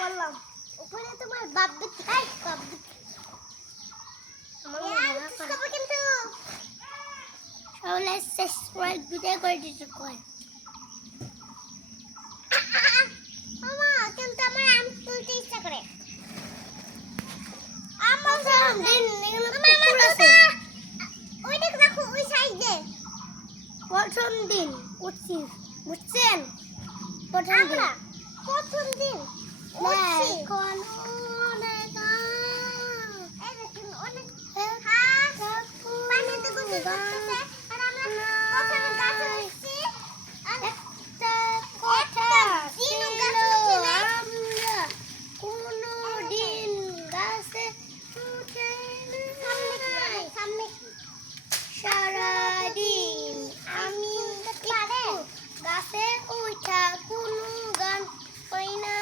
করলাম উপরে তোমার বাপ বিটি আই বাপ বিটি আমার মনে হয় কিন্তু সবাই সাবস্ক্রাইব ভিডিও করে দিতে কই মামা কিন্তু আমার আম তুলতে ইচ্ছা করে আমার দিন এখানে পুকুর আছে ওই দেখো ওই সাইডে প্রথম দিন উঠছি বুঝছেন প্রথম দিন উঠছি কোন অনেক এই দেখুন অনেক হাঁস পানিতে গোসল করতেছে আর আমরা প্রথমে গাছে উঠছি একটা কথা ছিল আমরা কোনদিন গাছে উঠে নাই সামনে সারাদিন আমি গাছে উঠা কোনো গান পাই না